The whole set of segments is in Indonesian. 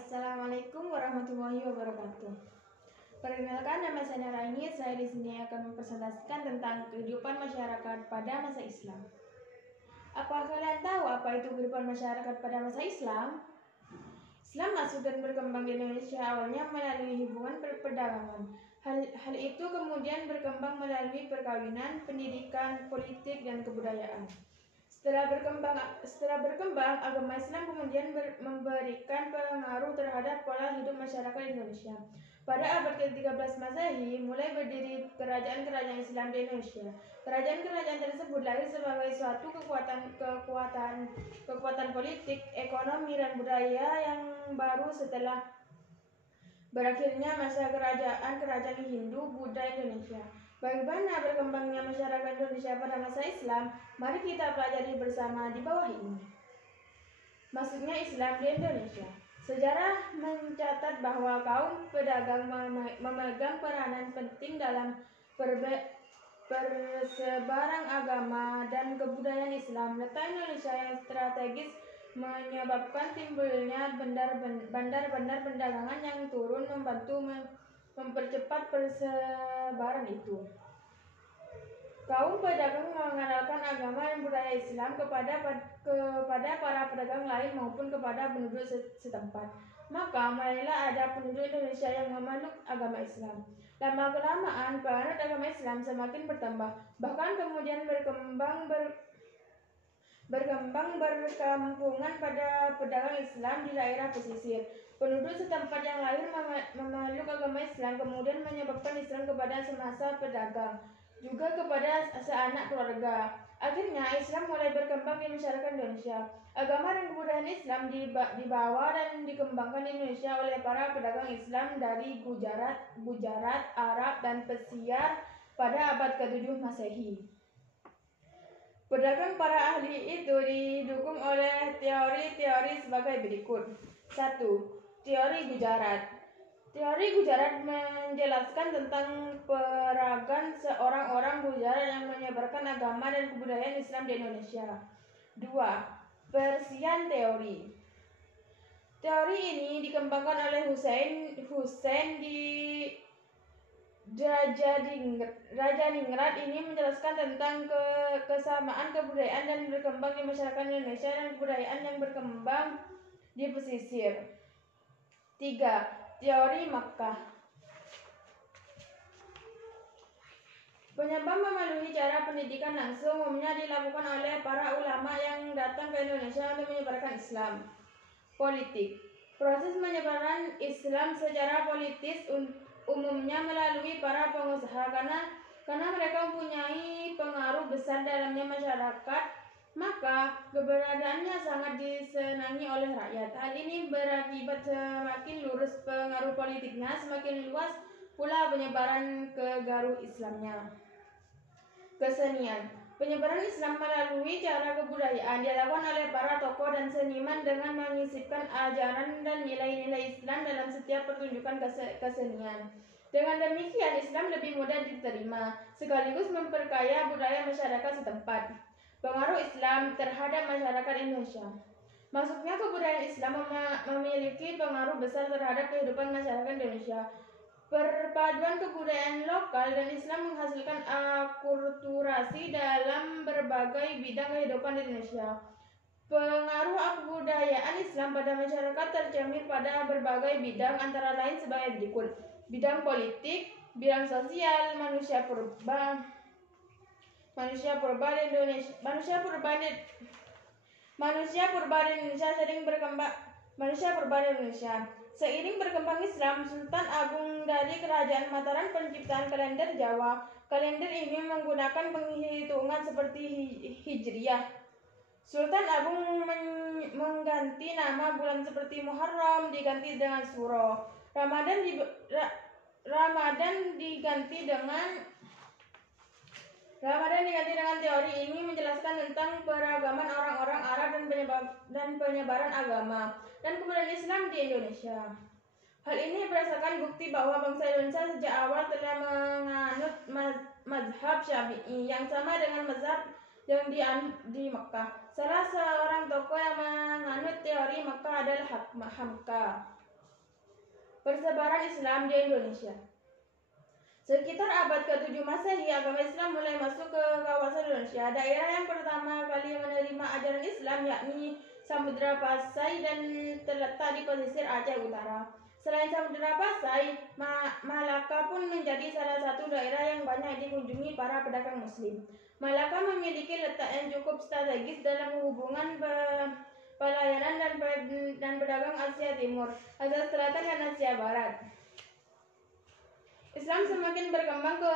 Assalamualaikum warahmatullahi wabarakatuh. Perkenalkan, nama saya Raini. Saya di sini akan mempresentasikan tentang kehidupan masyarakat pada masa Islam. Apa kalian tahu apa itu kehidupan masyarakat pada masa Islam? Islam masuk dan berkembang di Indonesia awalnya melalui hubungan perdagangan. Hal itu kemudian berkembang melalui perkawinan, pendidikan, politik, dan kebudayaan. Setelah berkembang, agama Islam kemudian memberikan pengaruh terhadap pola hidup masyarakat Indonesia. Pada abad ke-13 Masehi, mulai berdiri kerajaan-kerajaan Islam di Indonesia. Kerajaan-kerajaan tersebut lahir sebagai suatu kekuatan politik, ekonomi, dan budaya yang baru setelah berakhirnya masa kerajaan Hindu Buddha Indonesia. Bagaimana berkembangnya masyarakat Indonesia pada masa Islam? Mari kita pelajari bersama di bawah ini. Masuknya Islam di Indonesia. Sejarah mencatat bahwa kaum pedagang memegang peranan penting dalam persebaran agama dan kebudayaan Islam. Letak Indonesia yang strategis menyebabkan timbulnya bandar-bandar perdagangan yang turun membantu mempercepat persebaran itu. Kaum pedagang mengandalkan agama dan budaya Islam kepada para pedagang lain maupun kepada penduduk setempat. Maka mulailah ada penduduk Indonesia yang memeluk agama Islam. Lama-kelamaan penganut agama Islam semakin bertambah, bahkan kemudian berkembang berkampungan pada pedagang Islam di daerah pesisir. Penduduk setempat yang lain memeluk agama Islam kemudian menyebabkan Islam kepada semasa pedagang, juga kepada seanak keluarga. Akhirnya Islam mulai berkembang di masyarakat Indonesia. Agama dan kebudayaan Islam dibawa dan dikembangkan di Indonesia oleh para pedagang Islam dari Gujarat, Arab, dan Persia pada abad ke-7 Masehi. Pedagang para ahli itu didukung oleh teori-teori sebagai berikut. 1. Teori Gujarat. Teori Gujarat menjelaskan tentang peragan seorang Gujarat yang menyebarkan agama dan kebudayaan Islam di Indonesia. 2. Persian Teori. Teori ini dikembangkan oleh Husain di Rajaningrat. Ini menjelaskan tentang kesamaan kebudayaan dan berkembang di masyarakat Indonesia dan kebudayaan yang berkembang di pesisir. 3. Teori Makkah. Penyebab melalui cara pendidikan langsung umumnya dilakukan oleh para ulama yang datang ke Indonesia untuk menyebarkan Islam. Politik. Proses penyebaran Islam secara politis umumnya melalui para pengusaha karena mereka mempunyai pengaruh besar dalamnya masyarakat, maka keberadaannya sangat disenangi oleh rakyat. Hal ini berakibat semakin lurus pengaruh politiknya, semakin luas pula penyebaran kegaruh Islamnya. Kesenian. Penyebaran Islam melalui cara kebudayaan dilakukan oleh para tokoh dan seniman dengan menyisipkan ajaran dan nilai-nilai Islam dalam setiap pertunjukan kesenian. Dengan demikian, Islam lebih mudah diterima, sekaligus memperkaya budaya masyarakat setempat. Pengaruh Islam terhadap masyarakat Indonesia. Masuknya kebudayaan Islam memiliki pengaruh besar terhadap kehidupan masyarakat Indonesia. Perpaduan kebudayaan lokal dan Islam menghasilkan akulturasi dalam berbagai bidang kehidupan di Indonesia. Pengaruh kebudayaan Islam pada masyarakat tercermin pada berbagai bidang, antara lain sebagai berikut. Bidang politik, bidang sosial, manusia purba di Indonesia. Manusia purba di Indonesia. Seiring berkembang Islam, Sultan Agung dari Kerajaan Mataram penciptaan kalender Jawa. Kalender ini menggunakan penghitungan seperti Hijriyah. Sultan Agung mengganti nama bulan seperti Muharram diganti dengan Suro. Ramadan diganti dengan teori ini menjelaskan tentang peragaman orang-orang Arab dan penyebaran agama dan kebudayaan Islam di Indonesia. Hal ini berdasarkan bukti bahwa bangsa Indonesia sejak awal telah menganut mazhab Syafi'i yang sama dengan mazhab yang di Mekah. Salah seorang tokoh yang menganut teori Mekah adalah Hamka. Persebaran Islam di Indonesia. Sekitar abad ke-7 Masehi, agama Islam mulai masuk ke kawasan Indonesia. Daerah yang pertama kali menerima ajaran Islam yakni Samudra Pasai dan terletak di pesisir Aceh Utara. Selain Samudra Pasai, Malaka pun menjadi salah satu daerah yang banyak dikunjungi para pedagang Muslim. Malaka memiliki letak yang cukup strategis dalam hubungan pelayanan dan pedagang Asia Timur, Asia Selatan, dan Asia Barat. Islam semakin berkembang ke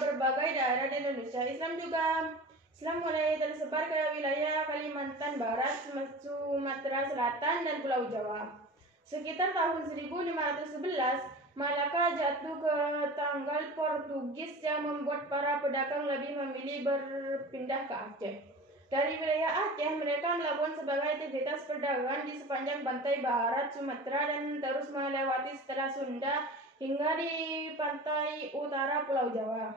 berbagai daerah di Indonesia. Islam mulai tersebar ke wilayah Kalimantan Barat, Sumatera Selatan, dan Pulau Jawa. Sekitar tahun 1511, Malaka jatuh ke tangan Portugis yang membuat para pedagang lebih memilih berpindah ke Aceh. Dari wilayah Aceh, mereka melakukan sebagai aktivitas perdagangan di sepanjang pantai barat Sumatera dan terus melewati setelah Sunda hingga di pantai utara Pulau Jawa.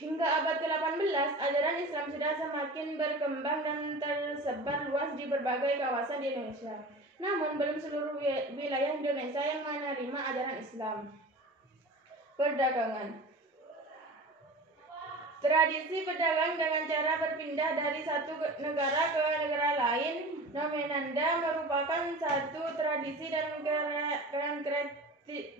Hingga abad ke-18, ajaran Islam sudah semakin berkembang dan tersebar luas di berbagai kawasan di Indonesia. Namun, belum seluruh wilayah Indonesia yang menerima ajaran Islam. Perdagangan. Tradisi berdagang dengan cara berpindah dari satu negara ke negara lain, nomenanda, merupakan satu tradisi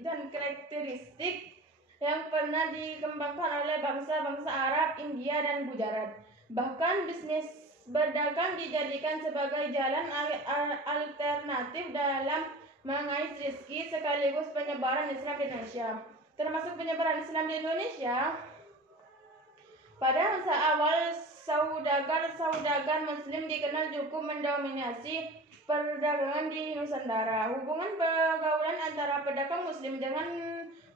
dan karakteristik yang pernah dikembangkan oleh bangsa-bangsa Arab, India, dan Gujarat. Bahkan bisnis berdagang dijadikan sebagai jalan alternatif dalam mengais rezeki sekaligus penyebaran Islam di Indonesia. Termasuk penyebaran Islam di Indonesia, pada masa awal saudagar Muslim dikenal cukup mendominasi perdagangan di Nusantara. Hubungan pergaulan antara pedagang Muslim dengan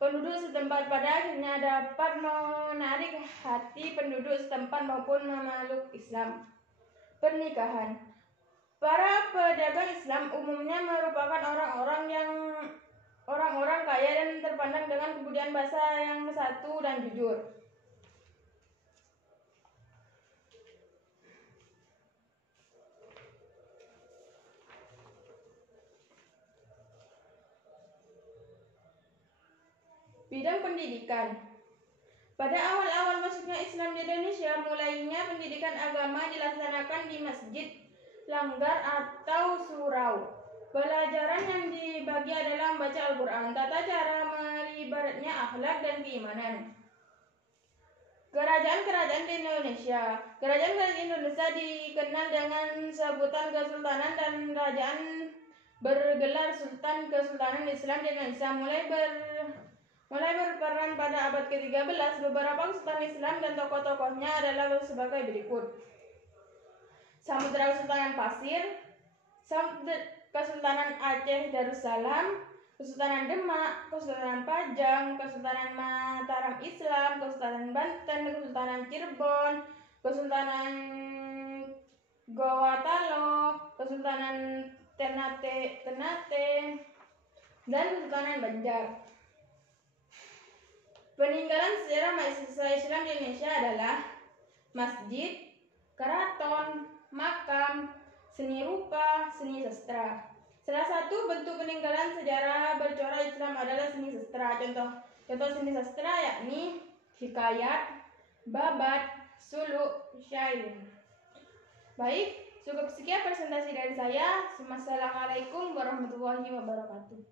penduduk setempat pada akhirnya dapat menarik hati penduduk setempat maupun memeluk Islam. Pernikahan. Para pedagang Islam umumnya merupakan orang-orang kaya dan terpandang dengan kebudayaan bahasa yang satu dan jujur. Bidang pendidikan. Pada awal-awal masuknya Islam di Indonesia, mulainya pendidikan agama dilaksanakan di masjid, langgar, atau surau. Pelajaran yang dibagi adalah membaca Al-Quran, tata cara beribadatnya, akhlak, dan keimanan. Kerajaan-kerajaan di Indonesia. Kerajaan Indonesia dikenal dengan sebutan kesultanan dan kerajaan bergelar sultan. Kesultanan Islam di Indonesia mulai berperan pada abad ke-13. Beberapa kesultanan Islam dan tokoh-tokohnya adalah sebagai berikut. Samudra Kesultanan Pasir, Kesultanan Aceh Darussalam, Kesultanan Demak, Kesultanan Pajang, Kesultanan Mataram Islam, Kesultanan Banten, Kesultanan Cirebon, Kesultanan Gorontalo, Kesultanan Ternate, dan Kesultanan Banjar. Peninggalan sejarah mahasiswa Islam di Indonesia adalah masjid, keraton, makam, seni rupa, seni sastra. Salah satu bentuk peninggalan sejarah bercorak Islam adalah seni sastra. Contoh seni sastra yakni hikayat, babat, suluk, syair. Baik, cukup sekian presentasi dari saya. Wassalamualaikum warahmatullahi wabarakatuh.